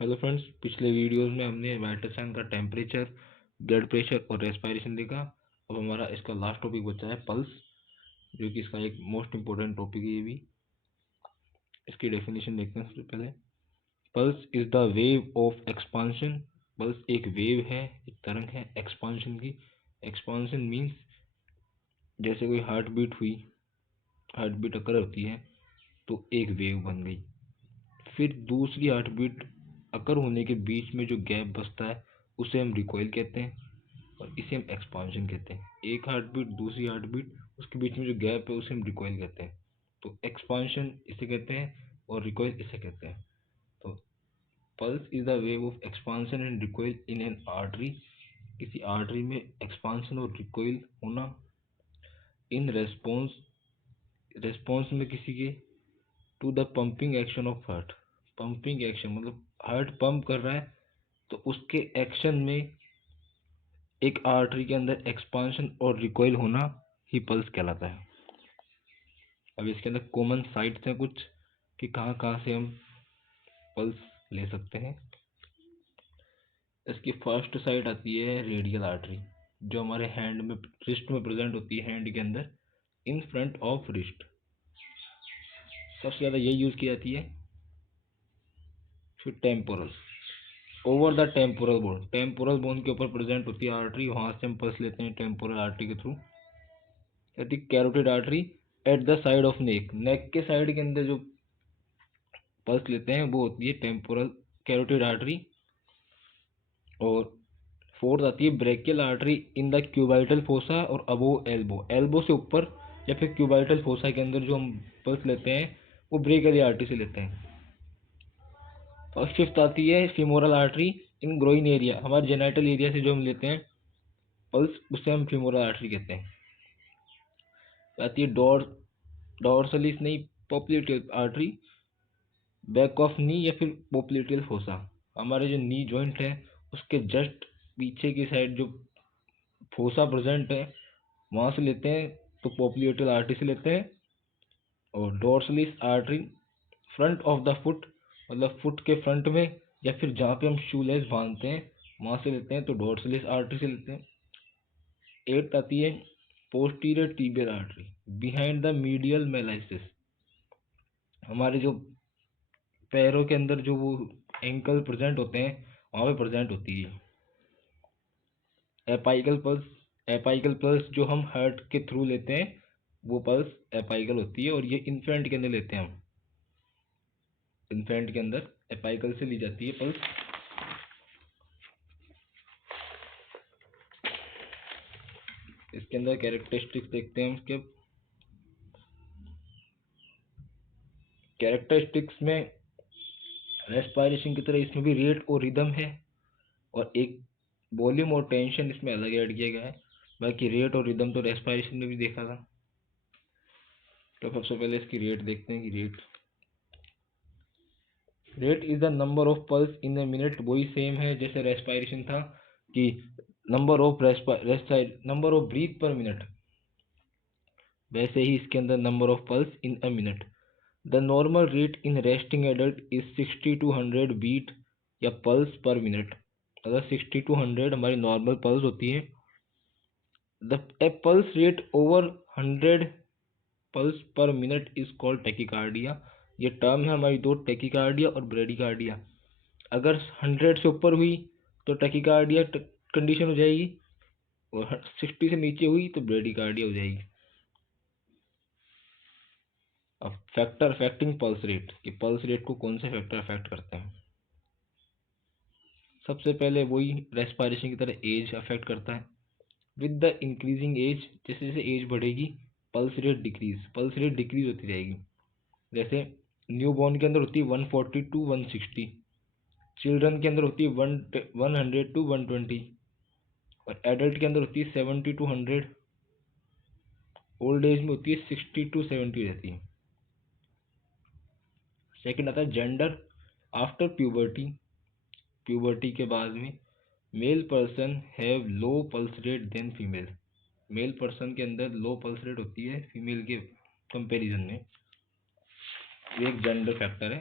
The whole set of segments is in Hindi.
हेलो फ्रेंड्स, पिछले वीडियोस में हमने वाइटल साइन का टेम्परेचर, ब्लड प्रेशर और रेस्पिरेशन देखा। अब हमारा इसका लास्ट टॉपिक बचा है पल्स, जो कि इसका एक मोस्ट इम्पोर्टेंट टॉपिक है। ये भी इसकी डेफिनेशन देखते हैं। सबसे पहले, pulse is the wave of expansion. Pulse एक वेव है, एक तरंग है एक्सपांशन की। एक्सपांशन मीन्स जैसे कोई हार्ट बीट हुई, हार्ट बीट अकर होती है तो एक वेव बन गई। फिर दूसरी हार्ट बीट अकर होने के बीच में जो गैप बचता है उसे हम रिकॉइल कहते हैं, और इसे हम एक्सपांशन कहते हैं। एक हार्ट बीट दूसरी हार्ट बीट, उसके बीच में जो गैप है उसे हम रिकॉइल कहते हैं। तो एक्सपांशन इसे कहते हैं और रिकॉइल इसे कहते हैं। तो pulse is the wave of expansion and recoil in an artery. किसी आर्टरी में एक्सपांशन और रिकॉइल होना। इन रेस्पॉन्स, रेस्पॉन्स में किसी के, to the pumping action of heart. Pumping action मतलब हार्ट पंप कर रहा है तो उसके एक्शन में एक आर्टरी के अंदर एक्सपांशन और रिकॉइल होना ही पल्स कहलाता है। अब इसके अंदर कॉमन साइट्स हैं कुछ, कि कहाँ कहाँ से हम पल्स ले सकते हैं। इसकी फर्स्ट साइट आती है रेडियल आर्टरी, जो हमारे हैंड में, रिस्ट में प्रेजेंट होती है, हैंड के अंदर इन फ्रंट ऑफ रिस्ट। सबसे ज़्यादा ये यूज़ की जाती है। फिर temporal, over the temporal bone, temporal bone के ऊपर प्रेजेंट होती है आर्टरी, वहाँ से हम पल्स लेते हैं टेम्पोरल आर्टरी के through. Carotid artery at the side of neck, neck के साइड के अंदर जो पल्स लेते हैं वो होती है टेम्पोरल कैरोटिड आर्टरी। और फोर्थ आती है brachial artery in the cubital fossa और अबो एल्बो, एल्बो से ऊपर या फिर क्यूबाइटल फोसा के अंदर जो हम पल्स लेते हैं वो ब्रेकियल आर्टरी से लेते हैं। और फिफ्थ आती है फीमोरल आर्टरी इन ग्रोइन एरिया, हमारे जेनाइटल एरिया से जो हम लेते हैं पल्स उसे हम फीमोरल आर्टरी कहते हैं। आती है डॉर्सलिस नहीं, पोप्लिटेल आर्टरी, बैक ऑफ नी या फिर पोप्लिटेल फोसा, हमारे जो नी जॉइंट है उसके जस्ट पीछे की साइड जो फोसा प्रेजेंट है वहाँ से लेते हैं तो पोप्लिटेल आर्टरी से लेते हैं। और dorsalis artery front of the foot, मतलब फुट के फ्रंट में या फिर जहाँ पे हम शूलेस बांधते हैं वहाँ से लेते हैं तो डॉर्सलिस आर्टरी से लेते हैं। एट्थ आती है posterior tibial artery behind the medial malleolus, हमारे जो पैरों के अंदर जो वो एंकल प्रेजेंट होते हैं वहाँ पे प्रेजेंट होती है। एपाइकल पल्स, एपाइकल पल्स जो हम हार्ट के थ्रू लेते हैं वो पल्स एपाइकल होती है, और ये इन्फेंट के अंदर लेते हैं हम, इन्फेंट के अंदर एपाइकल से ली जाती है पल्स। इसके अंदर कैरेक्टरिस्टिक्स देखते हैं इसके। कैरेक्टरिस्टिक्स में रेस्पिरेशन की तरह इसमें भी रेट और रिदम है, और एक वॉल्यूम और टेंशन इसमें अलग ऐड किया गया है। बाकी रेट और रिदम तो रेस्पिरेशन में भी देखा था। तो सबसे पहले इसकी रेट देखते हैं कि rate is the number of pulse in a minute, वही सेम है जैसे रेस्पिरेशन था कि number of number of breath per minute, वैसे ही इसके अंदर number of pulse in a minute. The normal rate in resting adult is 60 to 100 beat या पल्स पर मिनट। अगर 60 to 100 हमारी नॉर्मल पल्स होती है, the a pulse rate over 100 pulse per minute is called tachycardia. ये टर्म है हमारी दो, टेकिकार्डिया और ब्रेडिकार्डिया। अगर 100 से ऊपर हुई तो टेकिकार्डिया कंडीशन हो जाएगी, और 60 से नीचे हुई तो ब्रेडिकार्डिया हो जाएगी। अब फैक्टर अफेक्टिंग पल्स रेट, कि पल्स रेट को कौन से फैक्टर अफेक्ट करते हैं। सबसे पहले वही रेस्पिरेशन की तरह एज अफेक्ट करता है। विद द इंक्रीजिंग एज, जैसे जैसे एज बढ़ेगी pulse rate decrease, pulse rate decrease होती रहेगी। जैसे न्यू बॉर्न के अंदर होती है 140 to 160, चिल्ड्रन के अंदर होती है 100 to 120, और एडल्ट के अंदर होती है 70 to 100, ओल्ड एज में होती है 60 to 70 रहती है। सेकंड आता है जेंडर आफ्टर प्यूबर्टी, प्यूबर्टी के बाद में male person have low pulse rate then female, male person के अंदर लो पल्स रेट होती है फीमेल के कंपैरिजन में। ये एक जेंडर फैक्टर है।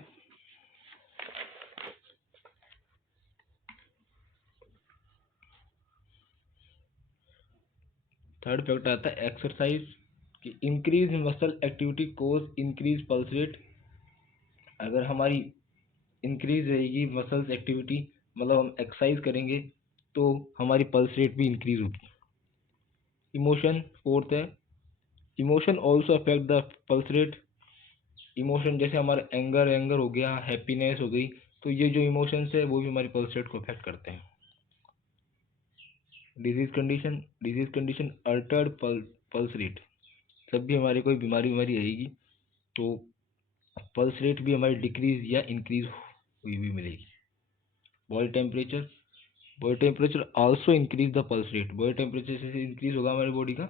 थर्ड फैक्टर आता है एक्सरसाइज, कि इंक्रीज मसल एक्टिविटी कोज इंक्रीज पल्स रेट। अगर हमारी इंक्रीज रहेगी मसल्स एक्टिविटी, मतलब हम एक्सरसाइज करेंगे, तो हमारी पल्स रेट भी इंक्रीज होगी। इमोशन फोर्थ है, emotion also affect the pulse rate. Emotion जैसे हमारा एंगर हो गया, हैप्पीनेस हो गई, तो ये जो इमोशंस है वो भी हमारी पल्स रेट को अफेक्ट करते हैं। Disease condition Altered pulse rate, जब भी हमारी कोई बीमारी आएगी तो पल्स रेट भी हमारी डिक्रीज या इंक्रीज हुई भी मिलेगी। Body temperature also increase the pulse rate. Body temperature जैसे इंक्रीज होगा हमारी बॉडी का,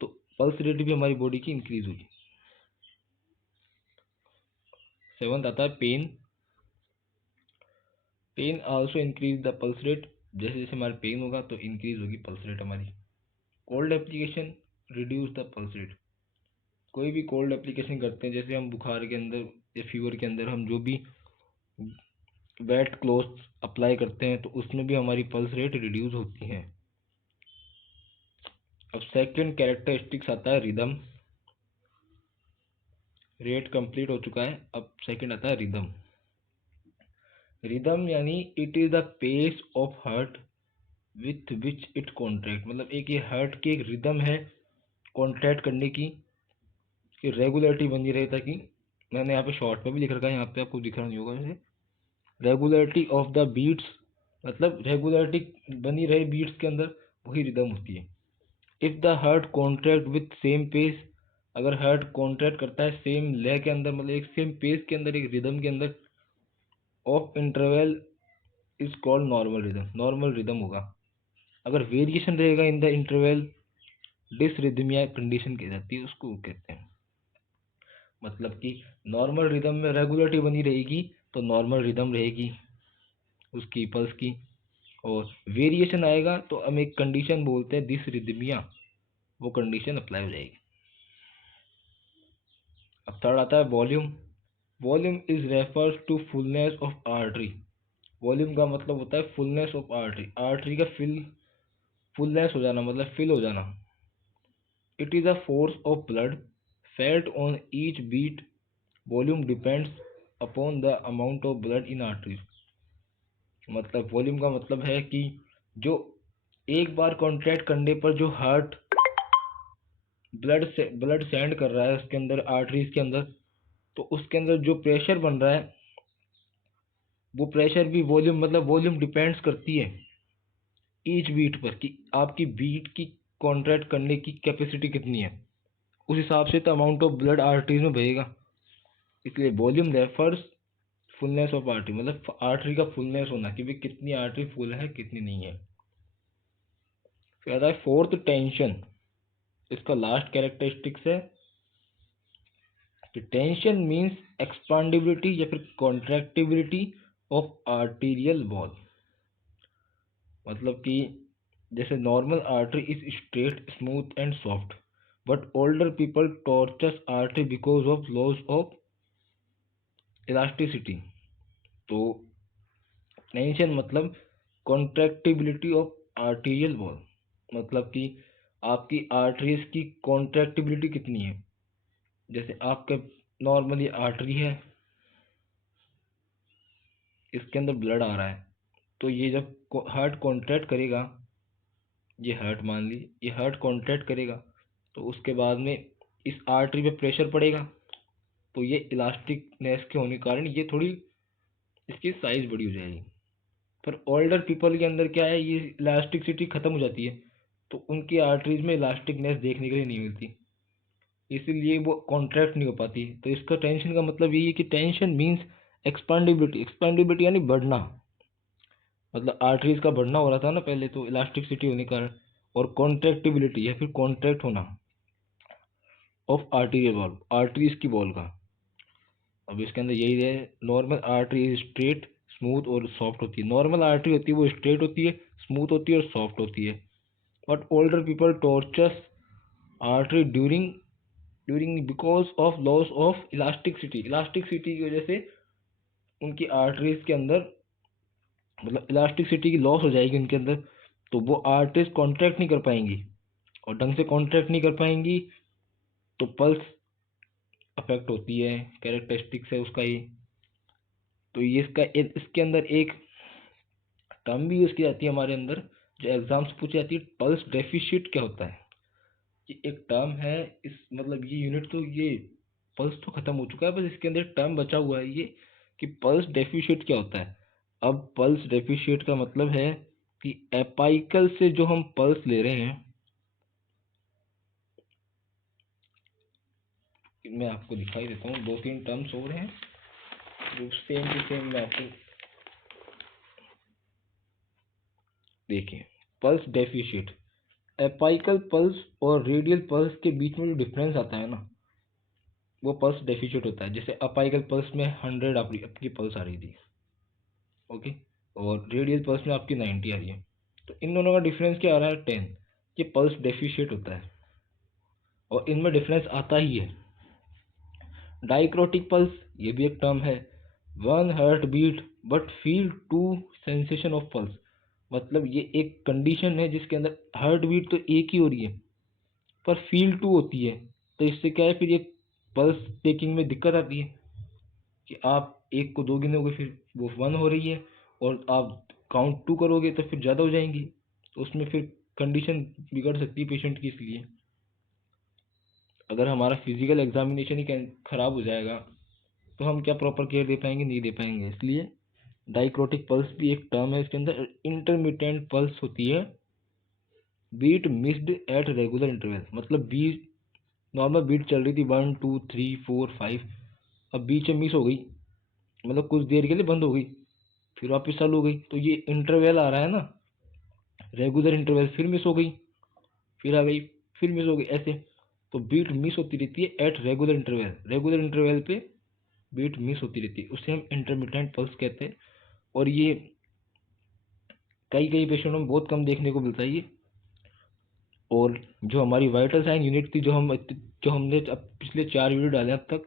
तो पल्स रेट भी हमारी बॉडी की इंक्रीज होगी। सेवंथ आता है pain. Pain also increase the pulse rate, जैसे जैसे हमारा पेन होगा तो इंक्रीज होगी पल्स रेट हमारी। Cold application reduce the pulse rate. कोई भी कोल्ड एप्लीकेशन करते हैं, जैसे हम बुखार के अंदर या फीवर के अंदर हम जो भी वेट क्लॉथ्स अप्लाई करते हैं, तो उसमें भी हमारी पल्स रेट रिड्यूस होती है। अब सेकंड कैरेक्टरिस्टिक्स आता है रिदम। रेट कंप्लीट हो चुका है, अब सेकंड आता है रिदम। रिदम यानी it is the pace of heart with which it contract, मतलब एक ये हार्ट की एक रिदम है कॉन्ट्रैक्ट करने की, कि रेगुलरिटी बनी रहे, ताकि मैंने यहाँ पे शॉर्ट में भी लिख रखा है, यहाँ पे आपको दिख रहा नहीं होगा जैसे, रेगुलरिटी ऑफ द बीट्स, मतलब रेगुलरिटी बनी रहे बीट्स के अंदर, वही रिदम होती है। If the heart contract with same pace, अगर हार्ट कॉन्ट्रैक्ट करता है सेम लय के अंदर, मतलब एक सेम पेस के अंदर, एक रिदम के अंदर, of interval is called normal rhythm, normal rhythm होगा। अगर वेरिएशन रहेगा इन द इंटरवल, डिसरिदमिया कंडीशन कही जाती है, उसको कहते हैं। मतलब कि नॉर्मल रिदम में रेगुलरिटी बनी रहेगी तो नॉर्मल रिदम रहेगी उसकी पल्स की, और वेरिएशन आएगा तो हम एक कंडीशन बोलते हैं डिसरिदमिया, वो कंडीशन अप्लाई हो जाएगी। अब थर्ड आता है volume. Volume is refers to fullness of artery. Volume का मतलब होता है फुलनेस ऑफ आर्टरी, आर्टरी का फुलनेस हो जाना, मतलब फिल हो जाना। It is a force of blood felt on each beat. Volume depends upon the amount of blood in arteries. मतलब वॉल्यूम का मतलब है कि जो एक बार कॉन्ट्रैक्ट करने पर जो हार्ट ब्लड सेंड कर रहा है उसके अंदर, आर्टरीज के अंदर, तो उसके अंदर जो प्रेशर बन रहा है, वो प्रेशर भी वॉल्यूम, मतलब वॉल्यूम डिपेंड्स करती है ईच बीट पर, कि आपकी बीट की कॉन्ट्रैक्ट करने की कैपेसिटी कितनी है, उस हिसाब से तो अमाउंट ऑफ ब्लड आर्टरीज में बहेगा। इसलिए volume refers fullness of artery, मतलब आर्टरी का फुलनेस होना, कि भाई कितनी आर्टरी फुल है कितनी नहीं है। फिर आता है फोर्थ टेंशन। इसका लास्ट कैरेक्टरिस्टिक्स है कि टेंशन मीन्स एक्सपांडिबिलिटी या फिर कॉन्ट्रैक्टिबिलिटी ऑफ आर्टीरियल वॉल। मतलब कि जैसे normal artery is straight smooth and soft, but older people tortuous artery because of loss of elasticity. तो टेंशन मतलब कॉन्ट्रैक्टिबिलिटी ऑफ आर्टीरियल वॉल, मतलब कि आपकी आर्टरीज की कॉन्ट्रैक्टिबिलिटी कितनी है। जैसे आपके नॉर्मली आर्टरी है, इसके अंदर ब्लड आ रहा है, तो ये जब हार्ट कॉन्ट्रैक्ट करेगा, ये हार्ट मान ली, ये हार्ट कॉन्ट्रैक्ट करेगा, तो उसके बाद में इस आर्टरी पे प्रेशर पड़ेगा, तो ये इलास्टिकनेस के होने के कारण ये थोड़ी इसकी साइज बड़ी हो जाएगी। पर ओल्डर पीपल के अंदर क्या है, ये इलास्टिसिटी खत्म हो जाती है, तो उनकी आर्टरीज में इलास्टिकनेस देखने के लिए नहीं मिलती, इसीलिए वो कॉन्ट्रैक्ट नहीं हो पाती। तो इसका टेंशन का मतलब यही है कि टेंशन मीन्स एक्सपांडिबिलिटी, एक्सपांडिबिलिटी यानी बढ़ना, मतलब आर्टरीज का बढ़ना हो रहा था ना पहले, तो इलास्टिसिटी होने के कारण, और कॉन्ट्रैक्टिबिलिटी या फिर कॉन्ट्रैक्ट होना ऑफ आर्टीरियल वॉल, आर्टरीज की वॉल का। अब इसके अंदर यही है, नॉर्मल आर्टरी स्ट्रेट स्मूथ और सॉफ्ट होती है। नॉर्मल आर्टरी होती है वो स्ट्रेट होती है, स्मूथ होती है और सॉफ्ट होती है। But older people tortures artery during during because of loss of elasticity, elasticity की वजह से उनकी आर्टरीज के अंदर, मतलब इलास्टिसिटी की लॉस हो जाएगी उनके अंदर, तो वो आर्टरीज कॉन्ट्रैक्ट नहीं कर पाएंगी, और ढंग से कॉन्ट्रैक्ट नहीं कर पाएंगी तो पल्स अफेक्ट होती है, कैरेक्टरिस्टिक्स है उसका ये। तो ये इसके अंदर एक टर्म भी यूज़ की जाती है हमारे अंदर, जो एग्जाम्स पूछी जाती है, पल्स डेफिशिट क्या होता है। ये एक टर्म है, इस मतलब ये यूनिट तो ये पल्स तो खत्म हो चुका है, बस इसके अंदर टर्म बचा हुआ है ये कि पल्स डेफिशिट क्या होता है। अब पल्स डेफिशिट का मतलब है कि एपाइकल से जो हम पल्स ले रहे हैं, मैं आपको दिखाई देता हूँ, दो तीन टर्म्स हो रहे हैं जो सेम टू सेम मैं आपको देखिए। पल्स डेफिशिट, एपाइकल पल्स और रेडियल पल्स के बीच में जो डिफरेंस आता है ना, वो पल्स डेफिशिट होता है। जैसे अपाइकल पल्स में 100 आपकी पल्स आ रही थी, ओके, और रेडियल पल्स में आपकी 90 आ रही है, तो इन दोनों का डिफरेंस क्या आ रहा है, 10। ये पल्स डेफिशिट होता है और इनमें डिफरेंस आता ही है। डाइक्रोटिक पल्स, ये भी एक टर्म है। One heart beat but feel to sensation of pulse, मतलब ये एक कंडीशन है जिसके अंदर हार्ट बीट तो एक ही हो रही है पर फील टू होती है। तो इससे क्या है, फिर ये पल्स टेकिंग में दिक्कत आती है कि आप एक को दो गिनोगे फिर वो 1 हो रही है, और आप काउंट 2 करोगे तो फिर ज़्यादा हो जाएंगी, तो उसमें फिर कंडीशन बिगड़ सकती है पेशेंट की। इसलिए अगर हमारा फिजिकल एग्जामिनेशन ही खराब हो जाएगा तो हम क्या प्रॉपर केयर दे पाएंगे, नहीं दे पाएंगे। इसलिए डाइक्रोटिक पल्स भी एक टर्म है, इसके अंदर इंटरमिटेंट पल्स होती है। Beat missed at regular interval, मतलब बीट नॉर्मल बीट चल रही थी 1 2 3 4 5, अब बीच में मिस हो गई, मतलब कुछ देर के लिए बंद हो गई, फिर वापस चालू हो गई, तो ये इंटरवल आ रहा है ना, रेगुलर इंटरवल, फिर मिस हो गई, फिर आ गई, फिर मिस हो गई, ऐसे। तो बीट मिस होती रहती है eight regular interval, regular interval पे बीट मिस होती रहती है, उसे हम इंटरमिटेंट पल्स कहते हैं। और ये कई कई पेशेंटों में बहुत कम देखने को मिलता है ये। और जो हमारी वाइटल साइन यूनिट थी, जो हमने अब पिछले 4 यूनिट डाले अब तक,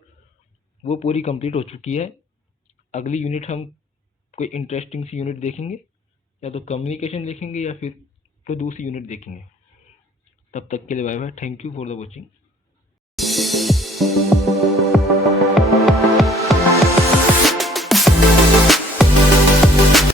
वो पूरी कंप्लीट हो चुकी है। अगली यूनिट हम कोई इंटरेस्टिंग सी यूनिट देखेंगे, या तो कम्युनिकेशन देखेंगे या फिर कोई दूसरी यूनिट देखेंगे। तब तक के लिए bye bye, thank you for the watching.